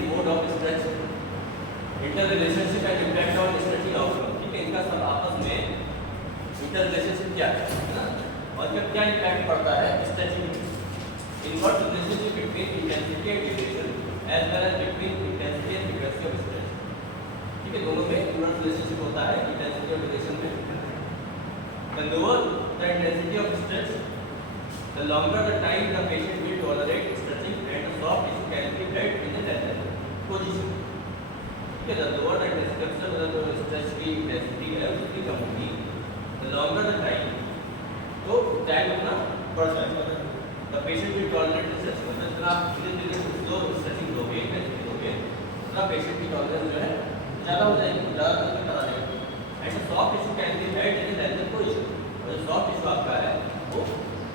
In mode of stretch, inter relationship and impact on stretching outcome. ठीक है, इनका सब आपस में इंटर रिलेशनशिप क्या है ना, और इसका क्या इम्पैक्ट पड़ता है stretching. Inverse relationship between intensity and duration as well as between intensity and frequency of stretch. ठीक है, दोनों में इनवर्स रिलेशनशिप होता है इंटेंसिटी और ड्यूरेशन में। The lower the intensity of stretch, the longer the time the patient will tolerate stretching, and the soft tissue can be held in a lateral position. Okay, the lower the intensity of stretch, the stretch की intensity है उसकी कम होगी, the longer the time, तो time अपना बढ़ जाएगा। The patient will tolerate stretch, मतलब जितना आप धीरे-धीरे स्लो स्ट्रेचिंग दोगे, इंटेंसिटी दोगे, उतना पेशेंट की टॉलरेंस जो है ज़्यादा हो जाएगी, ज़्यादा देर तक करा देगा। And soft tissue can be held in lengthen position, और जो सॉफ्ट टिश्यू आपका है वो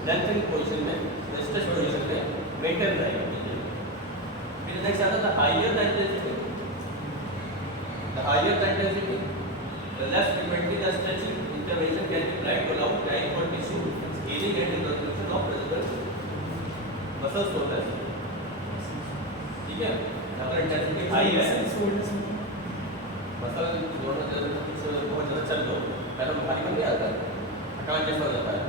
लेंथन पोजीशन में, स्ट्रेच पोजीशन में मेंटेन रहेगा। फिर नेक्स्ट आता है higher the intensity, the higher the intensity the less frequently the stretching intervention can be applied to allow time for tissue healing and reconstruction of residual muscles soreness. ठीक है, अगर intensity high है, muscle जोड़ना बहुत ज़्यादा चल लो, पहले भारी बन गया था, थकान जैसा हो जाता है,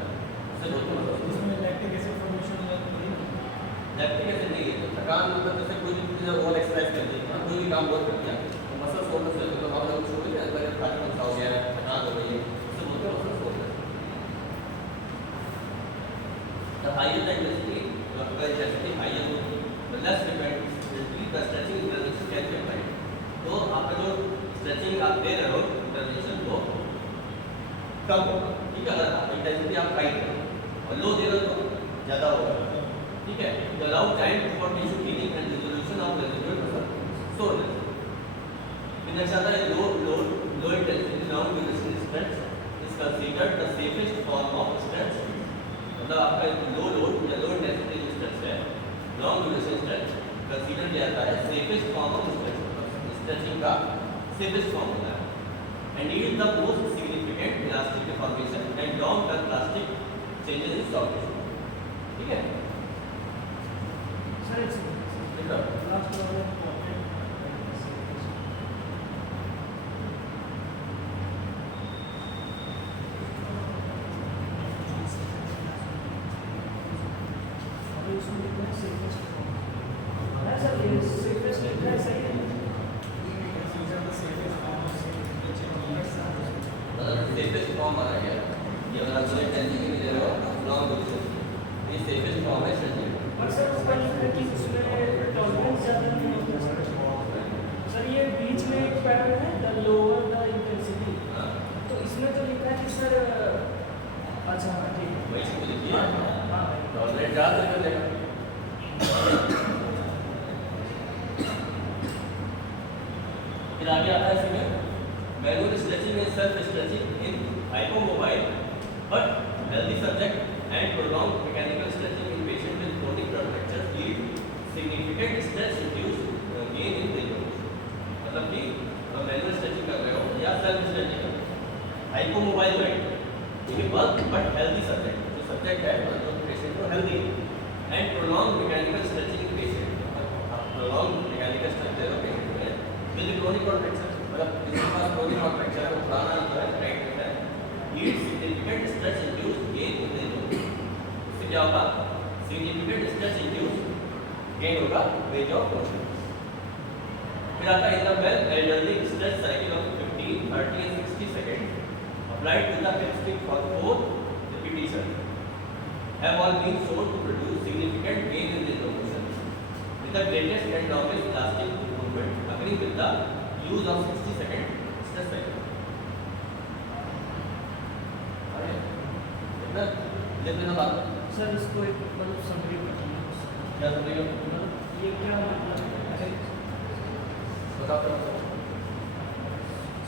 उससे बहुत उसमें लैक्टिक एसिड फॉर्मेशन हो जाता है। लैक्टिक एसिड नहीं है तो थकान, मतलब जैसे कोई भी चीज़ और एक्सरसाइज कर दी ना, कोई भी काम बहुत कर दिया तो मसल सोल्डर से तो आप लोग छोड़ दिया, अगर खाली कम हो गया, थकान हो गई है, उससे बोलते हैं muscle soreness. The higher the intensity, अगर इंटेंसिटी हायर होगी तो less frequently the stretching intervention can be applied, तो आपका जो स्ट्रेचिंग आप दे रहे हो इंटरवेंशन वो कम होगा। ठीक है, अगर इंटेंसिटी आप हाई करो और लो दे रहे हो तो ज़्यादा होगा। ठीक है, तो allow time for tissue healing and resolution of residual muscle soreness. फिर नेक्स्ट आता है low intensity long duration stretch is considered the safest form of stretch. मतलब आपका लो लोड या लो इंटेंसिटी जो स्ट्रेच है, लॉन्ग ड्यूरेशन स्ट्रेच कंसीडर किया जाता है safest form of stretch, stretching का सेफेस्ट फॉर्म होता है। And it is the most significant elastic deformation and long term plastic changes in soft tissue. ठीक है सर, लास्ट सेफेस्ट फॉर्म माना गया ये वाला जो इंटेंसिटी में दे रहे हो लॉन्ग ड्यूरेशन, ये सेफेस्ट फॉर्म है स्ट्रेचिंग। और सर उसका लिखा है कि उसमें टॉलरेंस ज़्यादा नहीं होता सर। ये बीच में एक पैरा है द लोअर द इंटेंसिटी, तो इसमें तो लिखा है कि सर अच्छा हाँ ठीक है, वही से लिखिए हाँ टॉलरेंस ज़्यादा कर देगा। फिर आगे आता है इसमें manual stretching and self stretching in hypomobile but healthy subject and prolonged mechanical stretching in patient with chronic blood fractures lead significant stress induced gain in range of motion। मतलब कि मैनुअल स्ट्रेचिंग कर रहे हो या self stretching कर रहे हो, हाइपोमोबाइल right, ठीक है, बट हेल्दी सब्जेक्ट, जो सब्जेक्ट है जो पेशेंट को हेल्दी है, and prolong mechanical stretching in patient, prolong mechanical stretching patient में विद क्रोनिक ब्लड फ्रैक्चर, मतलब जिसके पास क्रोनिक ब्लड फ्रैक्चर है वो पुराना जो है राइट है, lead significant stretch induced gain in range of motion. इससे क्या होगा, सिग्निफिकेंट स्ट्रेच इंड्यूस्ड गेन होगा रेंज ऑफ मोशन। फिर आता है in the well elderly stretch cycle of 15, 30 and 60 second applied to the hamstring for 4 repetition have all been shown to produce significant gain in range of motion with the greatest and longest lasting improvement occurring with the use of 60 second stress cycle। लिखना बात sir, इसको एक मतलब summary बताइए क्या समझेगा, ये क्या मतलब है? बताओ तो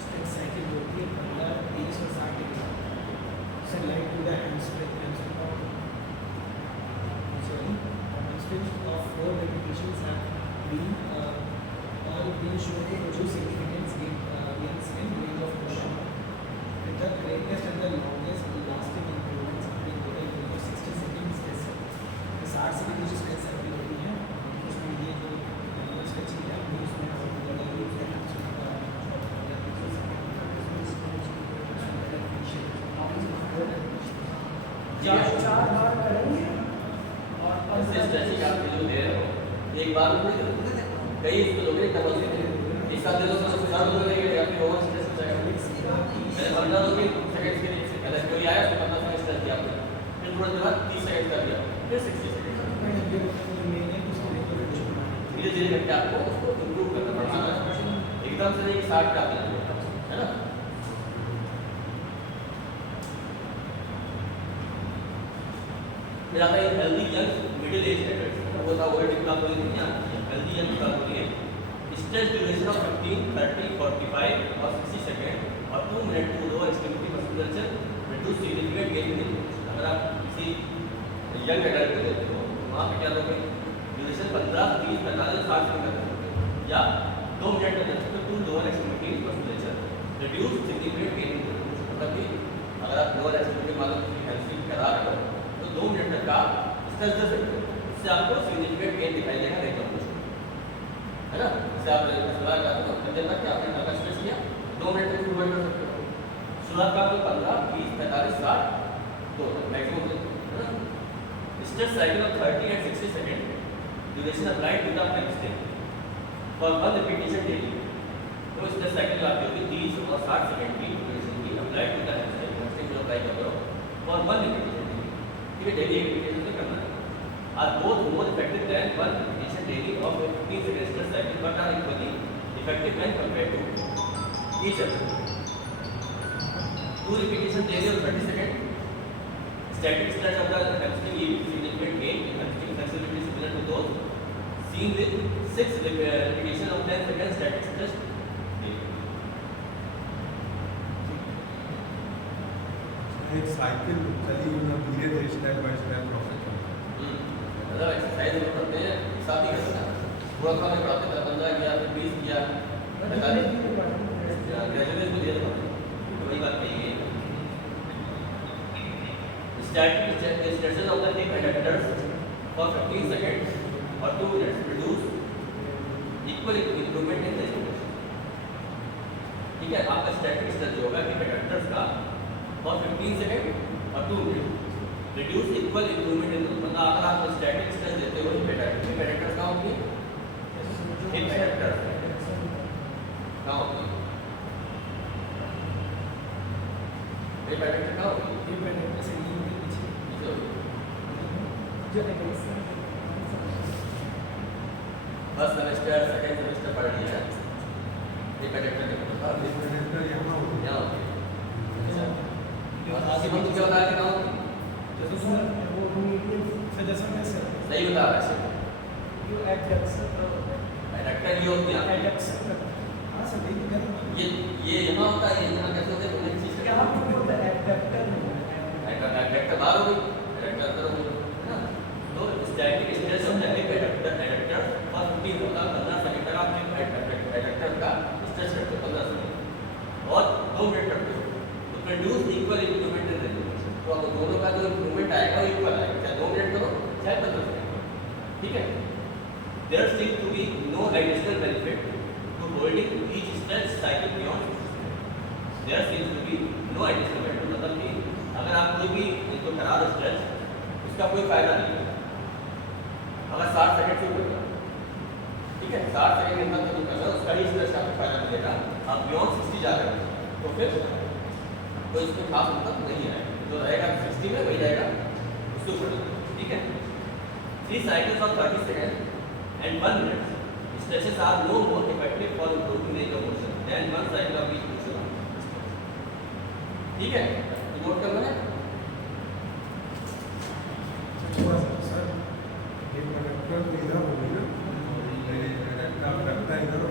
स्ट्रेच साइकिल होती है पहला 30 से 60 degree sir like to the hamstring of 4 repetitions have been all been shown to produce significant gains in range of motion with the greatest and the longest lasting improvements in the range of 60 seconds stress cycle। 60 second की जो stretch cycle होती है उसमें ये जो stretching है एक बार में कई इसको लोगे कंपल्सरी एक साथ दे दो तो साथ दो लगेगा या फिर ओवर स्ट्रेस हो जाएगा। मैंने 15 दो सेकंड्स के लिए पहले कोई आया तो 15 सेकंड स्ट्रेस दिया आपने, फिर थोड़ा देर बाद 30 सेकंड कर दिया, फिर 60 सेकंड धीरे धीरे करके आपको उसको इम्प्रूव करना पड़ेगा, एकदम से नहीं स्टार्ट कर देना है ना। फिर आता है healthy young middle age adult, वो था वर्ड का कोई नहीं है, हेल्दी यंग का बोलिए स्ट्रेच ड्यूरेशन ऑफ 15, 30, 45 और 60 सेकंड और 2 minute to lower extremity musculature reduce significant gain in. अगर आप किसी यंग एडल्ट को देते हो वहाँ पे क्या दोगे, ड्यूरेशन 15, 30, 45, 60 सेकंड कर सकते हो या 2 मिनट का दे सकते हो to lower extremity musculature reduce significant gain in. मतलब कि अगर आप लोअर एक्सट्रीमिटी मान लो हेल्थ करा रहे हो तो 2 मिनट तक का स्ट्रेच दे सकते हो, इससे आपको सिग्निफिकेंट गेन दिखाई देगा रेट ऑफ मोशन, है ना। जैसे आप शुरुआत करते हो कितने तक क्या आपने का स्ट्रेच किया 2 मिनट तक इम्प्रूवमेंट कर सकते हो। शुरुआत का आपको 15, 20, 45, 60 तो मैक्सिमम है ना। Stretch cycle of 30 and 60 second duration applied to the next day for one repetition daily. तो स्ट्रेच साइकिल आपकी होगी 30 और 60 सेकंड की ड्यूरेशन की applied to the next day, next day जो अप्लाई कर रहे हो फॉर वन रिपीटेशन डेली, ठीक है। डेली रिपीटेशन से करना है। Are both more effective than one repetition daily of 15 second stretch cycle but are equally effective when compared to each other. 2 repetition daily of 30 seconds. Static stretch of the hamstring yield significant gain in hamstring flexibility similar to those seen with 6 repetition of 10 seconds static stretch daily. एक cycle चली हुई ना धीरे धीरे step by step process चलता है। मतलब exercise हम करते हैं साथ ही करते हैं, थोड़ा थोड़ा में करते हैं, 15 किया फिर 20 किया, ग्रेजुएट को दिया था वही बात नहीं है। Static stretches of the hip adductors for 15 seconds or 2 minutes produce equal improvement in respiration, ठीक है। आपका स्टैटिक स्ट्रेच जो होगा हिप एडक्टर्स का फॉर 15 सेकंड और 2 minute reduce equal improvement in, मतलब अगर आप स्टैटिक स्ट्रेच देते हो हिप एडक्टर्स का होंगे, हिप एडक्टर्स का होंगे, हिप एडक्टर का होंगे फर्स्ट सेमेस्टर सेकंड सेमेस्टर पढ़ लिया है हिप एडक्टर के मतलब हिप एडक्टर यहाँ हो गया। यहाँ होती है। और आगे हम क्या बता रहे थे ना, सही बता रहा है एडक्टर ये होती है ये यहाँ होता है, ये यहाँ कैसे होते हैं बोलने की चीज़ एडक्टर बाहर हो गई एडक्टर अंदर हो गई है ना। तो static stretch of the hip adductor for 15 second तक आप हिप एडक्टर का स्ट्रेच करते हो 15 सेकंड और 2 मिनट करते हो तो produce equal improvement in resistance. तो अब दोनों का जो इंप्रूवमेंट आएगा वो इक्वल आएगा, चाहे 2 मिनट करो चाहे 15 सेकंड, ठीक है। There seem to be no additional benefit to holding each stretch cycle beyond. There seem to be no additional benefit, मतलब कि अगर आप कोई भी इसको करा दो स्ट्रेच उसका कोई फायदा नहीं है अगर 60 सेकंड से ऊपर, ठीक है। 60 सेकंड के अंदर जो कर रहे हो उसका ही स्ट्रेच का फायदा मिलेगा। आप बियॉन्ड 60 जा रहे हो तो फिर कोई इसमें खास मतलब नहीं है, जो रहेगा 60 में वही रहेगा उसके ऊपर, ठीक है। 3 cycles of 30 seconds and 1 minute stretches are no more effective for improving range of motion than 1 cycle of each motion, ठीक है। नोट करना है सर हिप एडक्टर तो इधर हो गई ना, एडक्टर इधर हो,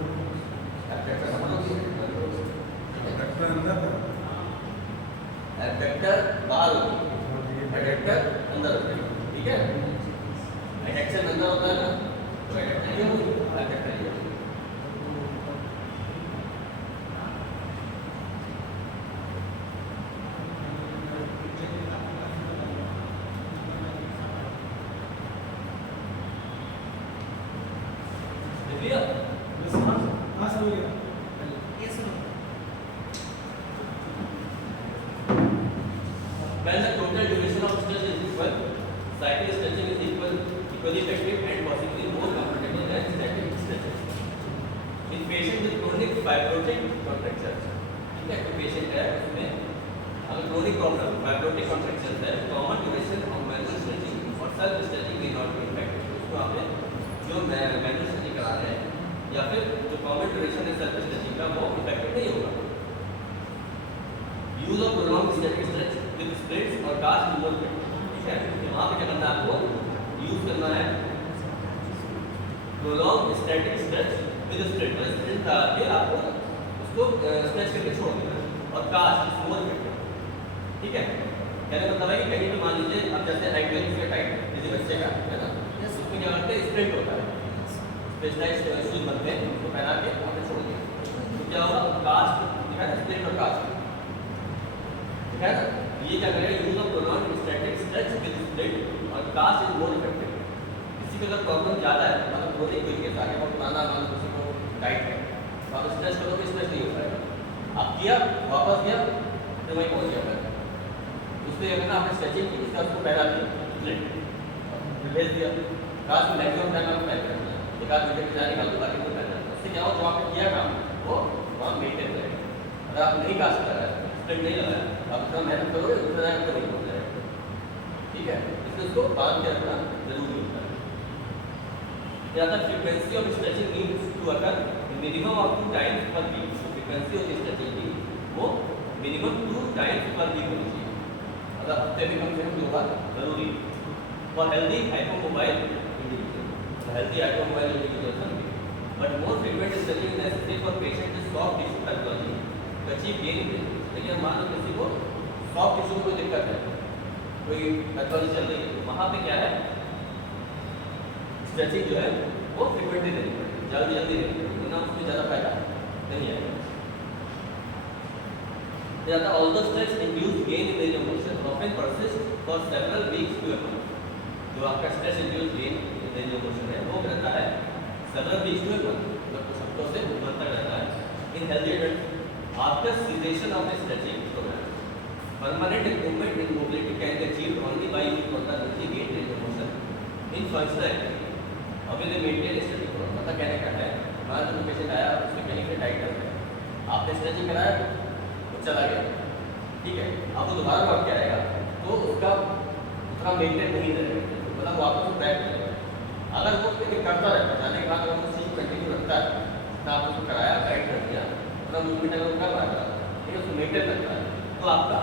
एडक्टर समझोगे, एडक्टर अंदर था, एडक्टर बाहर हो गई, एडक्टर अंदर हो गई, ठीक है। एडक्शन अंदर होता है ना तो एडक्टर ये होगी, एडक्टर ये होगी। क्लियर? हाँ सर हो गया। When the total duration of stretch is equal, cycle stretching is equally effective and possibly more comfortable than fibrotic contractures, ठीक है। तो पेशेंट है उसमें अगर क्रोनिक प्रॉब्लम फाइब्रोटिक कॉन्ट्रैक्चर्स है, common duration of manual stretching और self stretching may not be effective. उसको आपने जो मैनुअल स्ट्रेचिंग करा रहे हैं या फिर जो कॉमन ड्यूरेशन है सेल्फ स्ट्रेचिंग का वो इफेक्टिव नहीं होगा। Use of prolong static stretch with splits और कास्ट मूवमेंट, ठीक है। वहाँ पे क्या करना है आपको यूज करना है prolong static stretch with split, split का फिर आपको उसको स्ट्रेच करके छोड़ देना है और कास्ट स्मॉल करके, ठीक है। कहने का मतलब है कि कहीं भी मान लीजिए अब जैसे एंकल का टाइट किसी बच्चे का है ना, उसमें क्या करते हैं स्प्लिट होता है, स्पेशलाइज्ड शूज बनते हैं, उसको पहना के आपने छोड़ दिया तो क्या होगा कास्ट, ठीक है ना, स्प्लिट और कास्ट, ठीक है ना। ये क्या करेगा use of prolong static stretch with split और कास्ट इज मोर इफेक्टिव। किसी का अगर प्रॉब्लम ज़्यादा है मतलब क्रोनिक कोई केस आ गया बहुत पुराना मान लो किसी को टाइट है तो आप स्ट्रेच करोगे स्ट्रेच नहीं हो पाएगा, आप किया वापस गया फिर वहीं पहुँच गया मैं उसमें अगर आपने स्ट्रेचिंग की उसका उसको पहला दिया स्प्लिट भेज दिया कास्ट मैक्सिमम टाइम आपको पहन करना है, एक आध घंटे की जाने निकाल दो बाकी तो पहनना है। उससे क्या हो जो आपने किया काम वो वहाँ मेंटेन रहेगा। अगर आप नहीं कास्ट कर रहे हैं स्प्लिट नहीं लगाया आप इतना मेहनत करोगे दूसरा टाइम तो नहीं पहुँच जाएगा, ठीक है। इसलिए उसको बांध के रखना जरूरी होता है। Frequency of stretching needs to occur minimum of 2 times per week. Frequency of stretching की वो मिनिमम 2 टाइम्स पर वीक होनी चाहिए, मतलब हफ्ते में कम से कम 2 बार जरूरी। For healthy hypomobile individual, healthy hypomobile individual but more frequent stretching is necessary for patient with soft tissue pathology to achieve gain in. लेकिन मान लो किसी को सॉफ्ट टिश्यू में कोई दिक्कत है, कोई पैथोलॉजी चल रही है, तो वहाँ पे क्या है स्ट्रेचिंग जो है वो फ्रीक्वेंटली देनी पड़ेगी, जल्दी जल्दी देनी पड़ेगी, ना उसमें ज़्यादा फायदा नहीं आएगा। Although stress induced gain in range of motion often persist for several weeks to a month, जो आपका stress induced gain in range of motion है वो रहता है several weeks to a month, मतलब कुछ हफ्तों से मंथ तक रहता है। In healthy adult after cessation of stretching programme permanent improvement in mobility can be achieved only by using continuously gain range of motion in functional activity. अभी तो maintain stretching programme मतलब कहने का है मान लो पेशेंट आया उसमें कहीं पे टाइट कर दिया, आपने स्ट्रेचिंग कराया वो चला गया, ठीक है। अब वो दोबारा लौट के आएगा तो उसका उतना मेंटेन नहीं रहेगा, मतलब वो आपको बैक करेगा। अगर वो लेकिन करता रहता है जाने के बाद अगर वो चीज़ कंटिन्यू रखता है तो आपने उसको कराया गाइड कर दिया मतलब मूवमेंट अगर वो कर रहा है ठीक है उसको मेंटेन रखता है तो आपका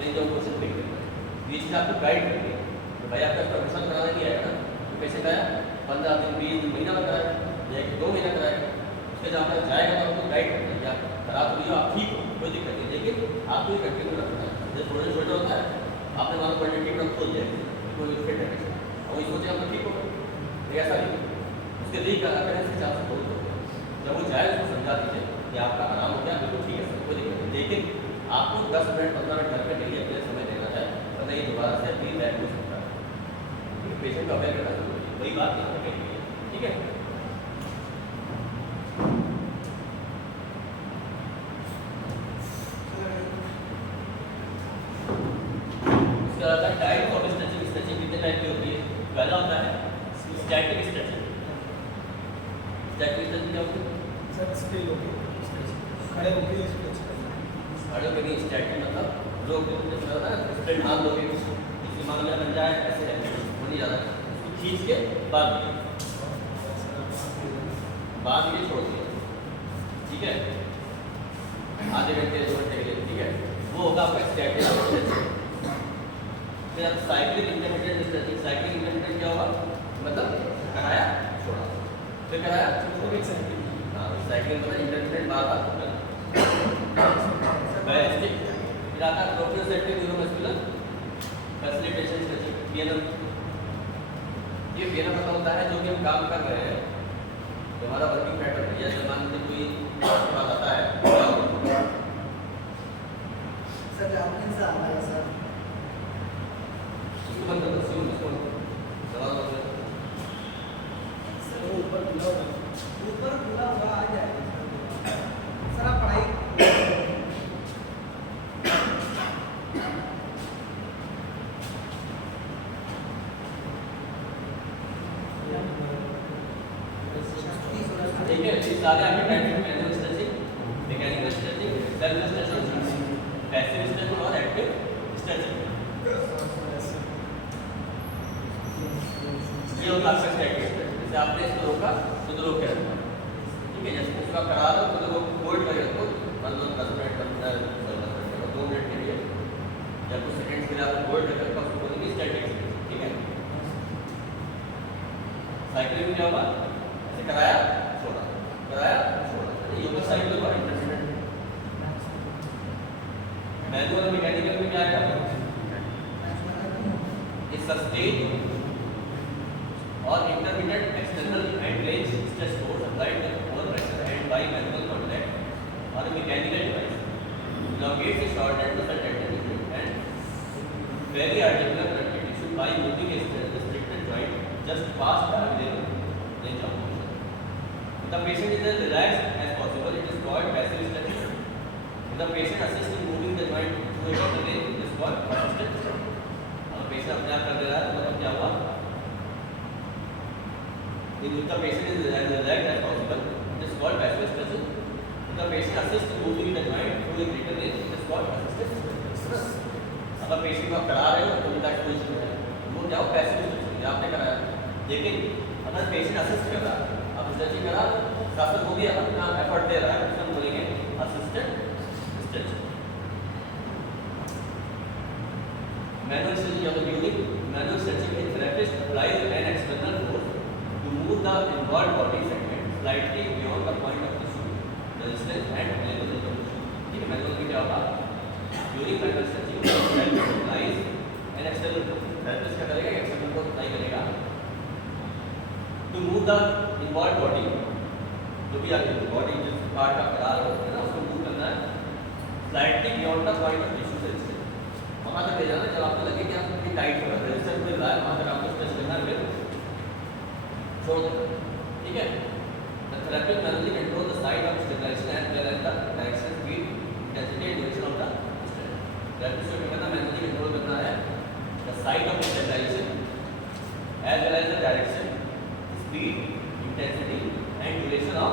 रेंज ऑफ मोशन ब्रेक करता है। ये चीज़ आपको गाइड करती है तो भाई आपका प्रोफेशन कराने नहीं आएगा ना, तो पेशेंट आया 15 दिन 20 दिन महीना में कराएगा या 2 महीना कराएगा, उसके जहाँ पर जाएगा तो आपको गाइड करते हैं आप करा तो लियो आप ठीक हो कोई दिक्कत नहीं, लेकिन आपको ये कंटिन्यू रखना है। जैसे थोड़े छोटे होता है आपने मानो पढ़ने टीम खोल दिया कोई फिट है और वही सोचे आपको ठीक होगा, ऐसा नहीं उसके करने से चांस बहुत होते हैं। जब वो जाए उसको समझा दीजिए कि आपका आराम हो गया बिल्कुल ठीक है सब कोई दिक्कत नहीं, लेकिन आपको 10 मिनट 15 मिनट घर पे डेली अपने समय देना है वरना ये दोबारा से फ्री बैक हो सकता है। पेशेंट को अवेयर करना जरूरी है, वही बात यहाँ पे कही है, ठीक है। टाइप ऑफ स्ट्रेचिंग, स्ट्रेचिंग कितने टाइप की होती है? पहला होता है स्टैटिक स्ट्रेचिंग। स्टैटिक स्ट्रेचिंग क्या होती है? सर स्टिल होके खड़े होके स्ट्रेच करना, खड़े होके नहीं, स्टैटिक मतलब रोक दो, जैसे होता है स्ट्रेट हाथ दोगे किसी मामले बन जाए ऐसे है वो नहीं ज़्यादा, उसको खींच के बांध के छोड़ दिया, ठीक है, आधे घंटे 2 घंटे के लिए, ठीक है, वो होगा आपका स्टैटिक स्ट्रेचिंग। फिर आप cyclic intermediate stretching, cyclic intermediate क्या होगा मतलब कराया छोड़ा फिर कराया हाँ साइक्लिंग मतलब इंटरमीडिएट बार बार करना। बैलिस्टिक फिर आता है proprioceptive neuromuscular facilitation stretching, PNM. ये पीएनएम मतलब होता है जो कि हम काम कर रहे हैं तो हमारा वर्किंग पैटर्न है, जैसे मान लीजिए कोई बात आता है सर आपने से आता है सर बंद कर दो सीन इसको सवाल हो गया सर ऊपर खुला हुआ आ जाएगा सर आप पढ़ाई ठीक है। ये सारे आपके type of manual stretching mechanical stretching, self stretching, passive stretching और एक्टिव स्ट्रेचिंग। ये होता है आपका स्टैटिक स्ट्रेच। जैसे आपने इसको रोका तो रोक के रखा, ठीक है। जैसे उसका करा दो तो वो होल्ड करेगा, तो 10 मिनट 2 मिनट के लिए या कुछ सेकंड्स के लिए आप होल्ड करके उसको बोलेंगे स्टैटिक स्ट्रेच, ठीक है। साइकिलिंग में क्या होगा, ऐसे कराया छोड़ा, कराया छोड़ा, ये होगा साइकिल का इंटरमिटेंट। मैनुअल मैकेनिकल में क्या है, इस सस्टेन और intermittent external and range stress force applied with over pressure and by manual contact or a mechanical device elongates the shortened muscle tendon and periarticular connective tissue by moving a restricted joint just past the available range of motion. If the patient is as relaxed as possible, it is called passive stretching. If the patient assists in moving the joint through a better range, it is called assisted stretching. अगर patient अपने आप कर दे रहा है तो मतलब क्या हुआ, if the patient is as relaxed as possible, it is called passive stretching. If the patient assists in moving the joint through a greater range, it is called assisted stretching. अगर पेशेंट को आप करा रहे हो तो relax position में है, वो क्या हो, पैसिव स्ट्रेचिंग, ये आपने कराया। लेकिन अगर पेशेंट असिस्ट कर रहा है, आप स्ट्रेचिंग करा, साथ वो भी अपना एफर्ट दे रहा है, तो हम बोलेंगे असिस्टेड स्ट्रेचिंग। मैनुअल स्ट्रेचिंग या यूनिक मैनुअल स्ट्रेचिंग में therapist applies an external force to move the involved body segment slightly beyond the point of tissue resistance and available resolution, ठीक है। मैनुअल में क्या होगा, during manual stretching therapist applies an external force, therapist क्या करेगा, external force apply करेगा to move the involve body, जो भी आपकी बॉडी जिस पार्ट का करा रहे हो है ना, उसको मूव करना है slightly beyond the point of tissue resistance, वहाँ तक ले जाना जब आपको लगे कि आप टाइट हो रहा है, रेजिस्टेंस मिल रहा है, वहाँ तक आपको स्ट्रेच करना है, छोड़ देना, ठीक है। The therapist manually control the site of stabilization as well as the direction, speed, intensity and duration of the stretch. Therapist को क्या करना, मैनुअली कंट्रोल करना है the site of stabilization as well as the direction, speed, intensity and duration of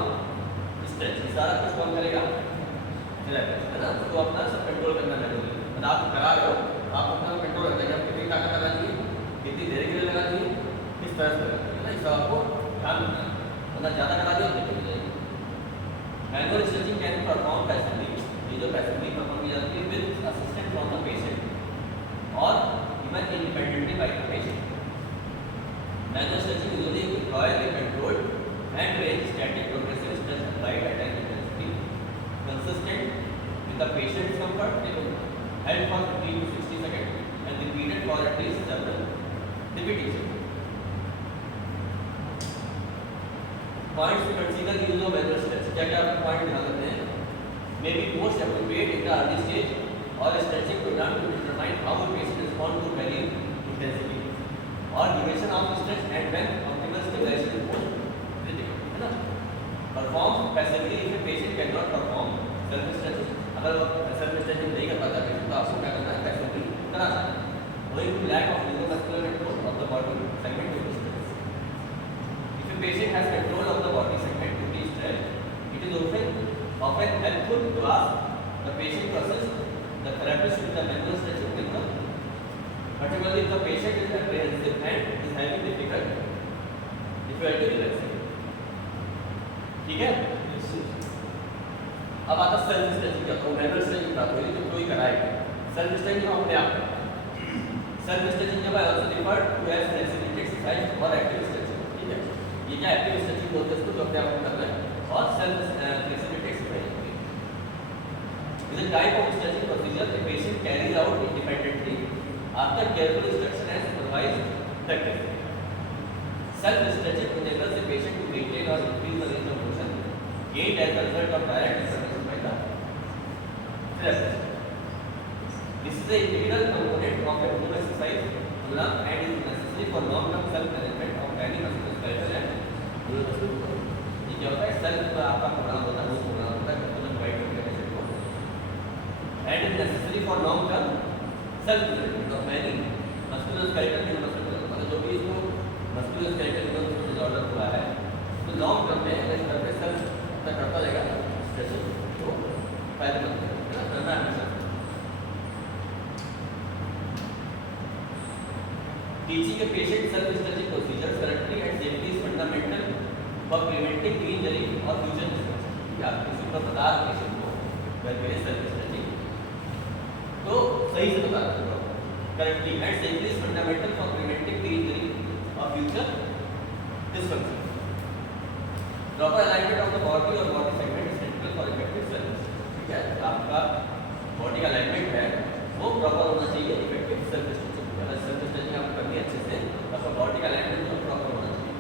stretch. ये सारा कुछ कौन करेगा, थेरेपिस्ट, है ना। उसको अपना सब कंट्रोल करना है मैनुअली। मतलब आप करा रहे हो, आप अपना कंट्रोल करते हैं कि आप कितनी ताकत लगानी चाहिए, कितनी देर के लिए लगानी चाहिए, किस तरह से लगानी है, इसका आपको ध्यान रखना है, वरना ज़्यादा करा दिया तो दिक्कत हो जाएगी। Manual stretching can be perform passively, ये जो पैसिवली परफॉर्म की जाती है with assistant from the patient और even independently by the patient. Manual stretching usually employs a controlled end range static progressive stretch applied at an intensity consistent with the patient's comfortable, held for 50 to 60 seconds and repeated for at least several repetitions. Points to consider the use of manual stretch. क्या क्या आप point ध्यान रखते हैं, may be most appropriate in the early stage or a stretching program to determine how a patient respond to varying intensity or duration of stretch and when optimal stabilization is most critical, है ना। Perform passively if a patient cannot perform self stretching, अगर self stretching नहीं कर पाता patient तो आपको क्या करना है, passively कराना है। Owing to lack of neuromuscular control of the body segment to stretch. Patient has control of the body segment to be stretched, it is often helpful to ask the patient to assist the therapist with the manual stretching technique, particularly if the patient is apprehensive and is having difficulty relaxing, ठीक है। अब आता self stretching क्या, तो manual stretching बात हुई तो कोई कराएगा, सेल्फ स्ट्रेचिंग अपने आप करना। सेल्फ स्ट्रेचिंग जब also referred to as flexibility exercise और एक्टिव स्ट्रेचिंग, ठीक है। ये क्या एक्टिव स्ट्रेचिंग बोलते हैं इसको, जो अपने आप कर रहे हैं, और self flexibility exercise is a type of stretching procedure the patient carries out independently after careful instruction and supervised practice. Self stretching enables the patient to maintain or increase the range of motion gained as a result of direct intervention by the therapist. This is a integral component of a home exercise program and is necessary for long-term self-management of any musculoskeletal and neuromuscular problem. ये क्या होता है, self आपका programme होता है, वो programme होता है कंपोनेंट वाइड करके पेशेंट को, and is necessary for long-term self-management of any musculoskeletal neuromuscular, मतलब जो भी इसको musculoskeletal neuromuscular disorder हुआ है, तो लॉन्ग टर्म में इस तरह से सेल्फ करता रहेगा स्ट्रेचिंग तो फायदेमंद है ना, करना हमेशा। Teaching a patient self stretching procedures correctly and safety is fundamental for preventing injury और फ्यूचर डिस्ट्रक्शन। आप किसी को बता पेशेंट को करके सेल्फ स्ट्रेचिंग तो सही से बता रहे हो correctly and safety is fundamental for preventing injury और future destruction. Proper alignment of the body और body segment is critical for effective service. ठीक है, आपका बॉडी का अलाइनमेंट है वो प्रॉपर होना चाहिए इफेक्टिव सेल्फ स्ट्रेचिंग। अगर सेल्फ स्ट्रेचिंग आपको करनी है अच्छे से तो आपका बॉडी का अलाइनमेंट जो प्रॉपर होना चाहिए।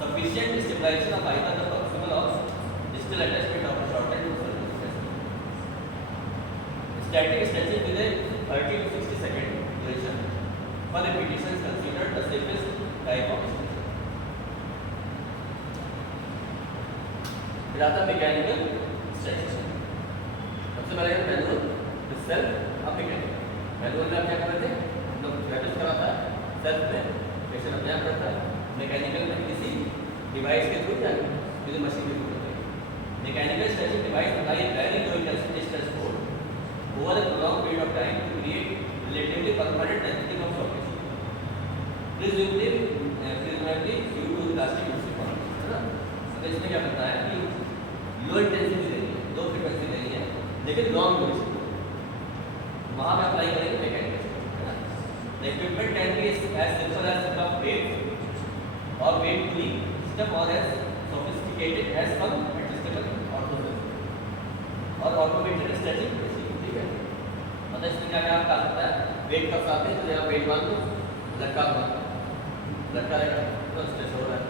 Sufficient stabilisation of either the proximal of distal attachment of the shorted muscle. Static stretching with a 30 to 60 second duration for repetitions considered the safest type of stretching. फिर आता है mechanical stretching. सबसे पहले manual फिर self अब mechanical. Manual में आप क्या करते हैं, हम लोग प्रैक्टिस कराता है, सेल्फ में पेशेंट अपने आप करता है, मैकेनिकल में किसी डिवाइस के थ्रू या किसी मशीन के थ्रू करते हैं। Mechanical stretching device apply very low intensity stress force over a prolong period of time to create relatively permanent tensing of soft tissue presumably due to elastic response, है ना। तो इसमें क्या करता है कि लो इंटेंसिटी लेनी है, लो फ्रीक्वेंसी लेनी है लेकिन लॉन्ग ड्यूरेशन, वहाँ पे अप्लाई करेंगे मैकेनिकल, है ना। The equipment can be as simple as cup weight or weight pulley system or as sophisticated as some adjustable orthopedic or automated stretching machine. ठीक है, मतलब इसमें क्या क्या आप कर सकता है, वेट का साथ है तो यहाँ वेट मान लो लटका रहेगा तो स्ट्रेच हो रहा है।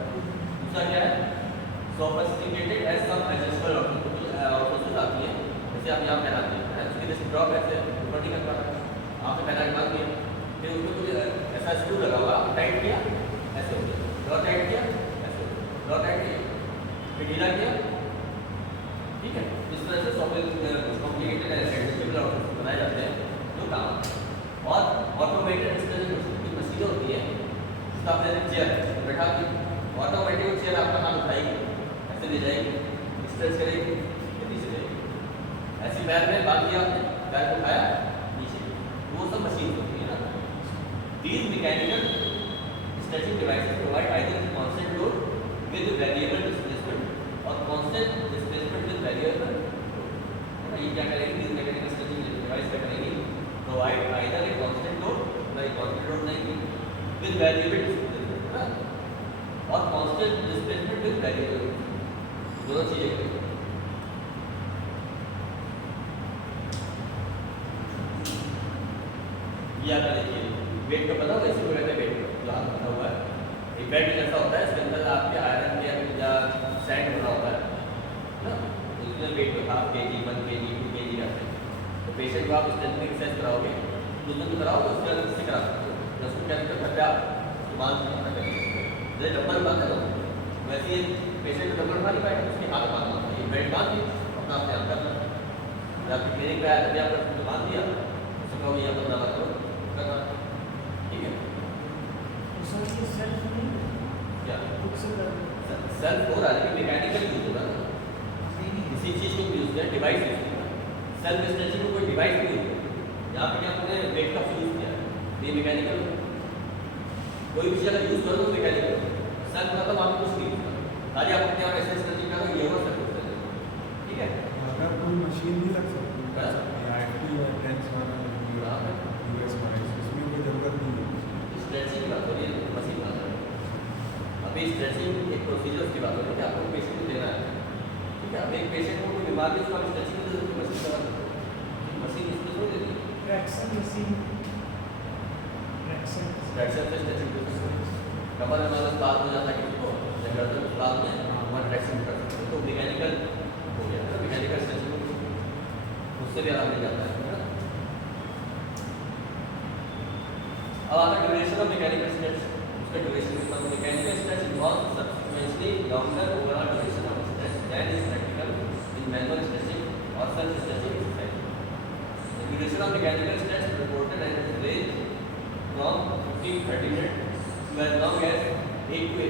दूसरा क्या है, sophisticated as some adjustable orthopaedic आती है, जैसे आप यहाँ पहनाते हैं उसके जैसे ड्रॉप ऐसे ऊपर नहीं कर पा रहा, आपने पहना के बाद दिया फिर उसमें कुछ ऐसा स्क्रू लगा हुआ, आप टाइट किया ऐसे हो गया, ड्रॉ टाइट किया ऐसे हो गया, ड्रॉ टाइट किया फिर ढीला किया। ठीक है, इस तरह से कॉम्प्लिकेटेड एडजस्टेबल ऑर्थोपेडिक बनाए जाते हैं जो काम। और ऑटोमेटेड स्ट्रेचिंग मशीनें होती है जिसका आपने चेयर बैठा दी, ऑटोमेटिक चेयर आपका हाथ उठाएगी ऐसे ले जाएगी, स्ट्रेच करेगी नीचे जाएगी, ऐसी पैर में बांध दिया आपने, पैर को उठाया नीचे, वो सब मशीन होती है ना। These mechanical stretching devices provide either constant load with variable displacement or constant displacement with variable load। ये क्या करेंगे, these mechanical stretching device क्या करेंगी, provide either a constant load, like constant load नहीं with variable displacement, है ना, और constant displacement with variable load, दोनों चीजें करेंगे। ये आपका देखिए वेट का पता होगा, इसी को कहते हैं वेट जो हाथ बना हुआ है, एक बेड जैसा होता है, इसके अंदर आपके आयरन या सैंड बना होता है ना, उसमें वेट को हाफ के जी 1 kg 2 kg रहते हैं। तो पेशेंट को आप स्ट्रेचिंग एक्सरसाइज कराओगे तो उसमें कराओगे उसके अलग से करा सकते हो, उसको क्या करते हैं आप बांध करेंगे जैसे डब्बल बांधे ना वैसे ही पेशेंट को डब्बल बांध पाएगा, उसके हाथ बांधना ये बेड बांध दिया अपना आप ध्यान करना, जब आपकी क्लिनिक पे आया तभी आपने बांध दिया उसको कहो ये बंदा करो करना। ठीक है, सेल्फ नहीं क्या खुद से कर सेल्फ हो रहा है लेकिन मैकेनिकल यूज होगा ना, इसी चीज को यूज किया डिवाइस यूज किया, सेल्फ स्ट्रेचिंग में कोई डिवाइस नहीं यूज किया, यहाँ पे क्या हमने वेट का यूज किया, ये मैकेनिकल। कोई भी चीज यूज करो तो मैकेनिकल, सेल्फ मतलब आप कुछ नहीं यूज करो, खाली आप अपने आप ऐसे स्ट्रेचिंग करो ये हो सकता है। ठीक है, अगर कोई मशीन भी लग सकती है एक्टिव है टेंस वाला यूएस वाला, इसमें कोई जरूरत नहीं है। स्ट्रेचिंग की बात हो रही है, मशीन बात हो रही है। अभी स्ट्रेचिंग एक प्रोसीजर की बात हो रही है कि आपको पेशेंट को देना है। ठीक है, अब एक पेशेंट को कोई बीमार है उसको आप स्ट्रेचिंग की जरूरत मशीन करा सकते हो, मशीन इसमें थोड़ी देती है, ट्रैक्शन मशीन ट्रैक्शन ट्रैक्शन से स्ट्रेचिंग कर सकते हो, कमर में मतलब बात हो जाता है किसी को या गर्दन में बात में वहाँ ट्रैक्शन कर सकते हो, तो मैकेनिकल हो गया है, मैकेनिकल स्ट्रेचिंग उससे भी आराम मिल जाता है। अब आता है ड्यूरेशन ऑफ मैकेनिकल स्ट्रेच, उसका ड्यूरेशन कितना, mechanical stretch involve substantially longer overall duration of stretch than is practical in manual stretching और self stretching exercise. The duration of mechanical stretch reported as range from 15-30 minute to as long as 8 to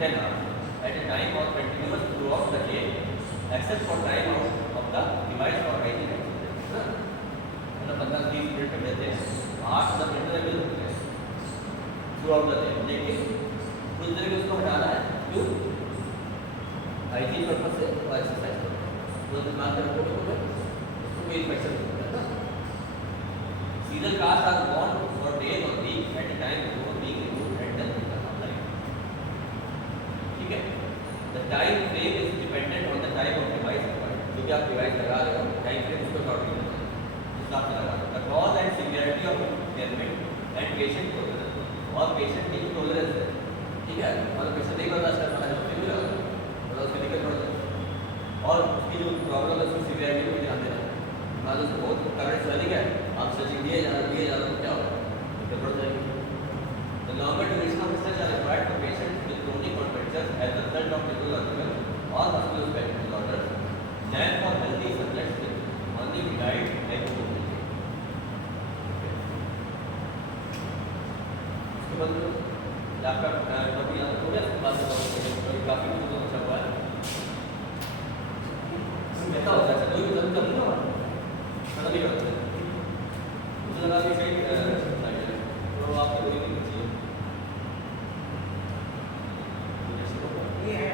10 hours at a time or continuous throughout the day except for time out of the device or 8-10 interval मिल सकते हैं through out the day, लेकिन कुछ देर में उसको हटाना है, क्यों? Hygiene purpose से और एक्सरसाइज पर्पज, तो दिमाग में रखोगे तो फिर उसको कोई इन्फेक्शन नहीं होता है ना। Season cast are worn for days और week at a time before being removed at the life, ठीक है। The time frame is dependent on the type of device required, जो कि आप डिवाइस लगा रहे हो टाइम फ्रेम उसको अकॉर्डिंग करना है, जिस हिसाब से लगा रहे हो। The cause and severity of impairment and patient tolerance, और पेशेंट की टॉलरेंस है, ठीक है, मतलब पेशेंट नहीं बर्दाश्त कर पा रहा है तो फिर मतलब उसकी दिक्कत बढ़ जाती है, और उसकी जो प्रॉब्लम है उसकी सिवियरिटी को ध्यान देना है। मान लो उसको बहुत करंट स्वेलिंग है, आप स्ट्रेचिंग दिए जा रहे हो तो क्या होगा, दिक्कत बढ़ जाएगी। The longer duration of stretch are required for patients with chronic contractures as a result of neurological or musculoskeletal disorders than for healthy subjects with only benign hypotonia। उसके बाद आपका टॉपिक यहाँ तक हो गया, बात काफ़ी कुछ तो अच्छा हुआ है। ऐसा होता है कोई भी जरूर कर लो ना, खत्म नहीं करते मुझे लगा कि सही तो आपकी कोई नहीं चाहिए ये है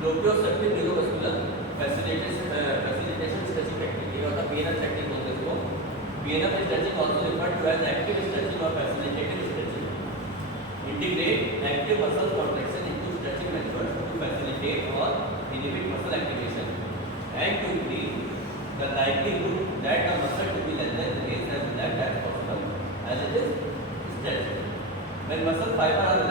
proprioceptive neuromuscular facilitation stretching technique, ये होता है PNF टेक्निक बोलते हैं इसको। PNF stretching also referred to as active stretching और facilitated stretching, integrate active muscle contraction into stretching methods to facilitate और inhibit muscle activation and to increase the likelihood that the muscle to be lengthened remains as relaxed as possible as it is stretched. When muscle fiber are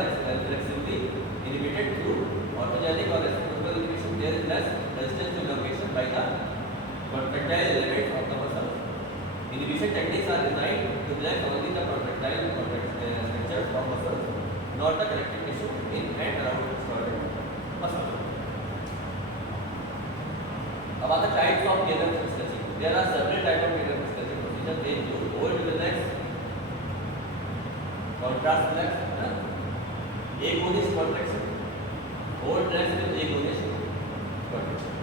flexibly inhibited through autogenic or reciprocal inhibition, there is less resistance to elongation by the contractile elements of the muscle. Inhibition techniques are designed to relax only the contractile structures of muscles, not the connective tissue in and around its muscle. About the types of PNF stretching, there are several types of PNF stretching procedures. They include hold relax, contrast relax, agonist contraction, hold relax with agonist contraction।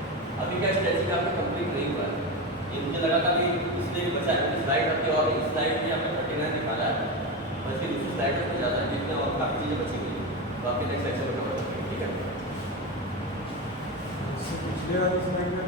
अभी क्या stretching आपका complete नहीं हुआ है, ये मुझे लगा था कि इसलिए बचा है, स्लाइड आपकी और इस स्लाइड में आपने 39 दिखाया है, बल्कि दूसरी स्लाइड में ज़्यादा है जिसमें और काफ़ी चीज़ें बची हुई है, तो आपके नेक्स्ट सेक्शन में कवर करेंगे, ठीक है। पिछले वाली स्लाइड में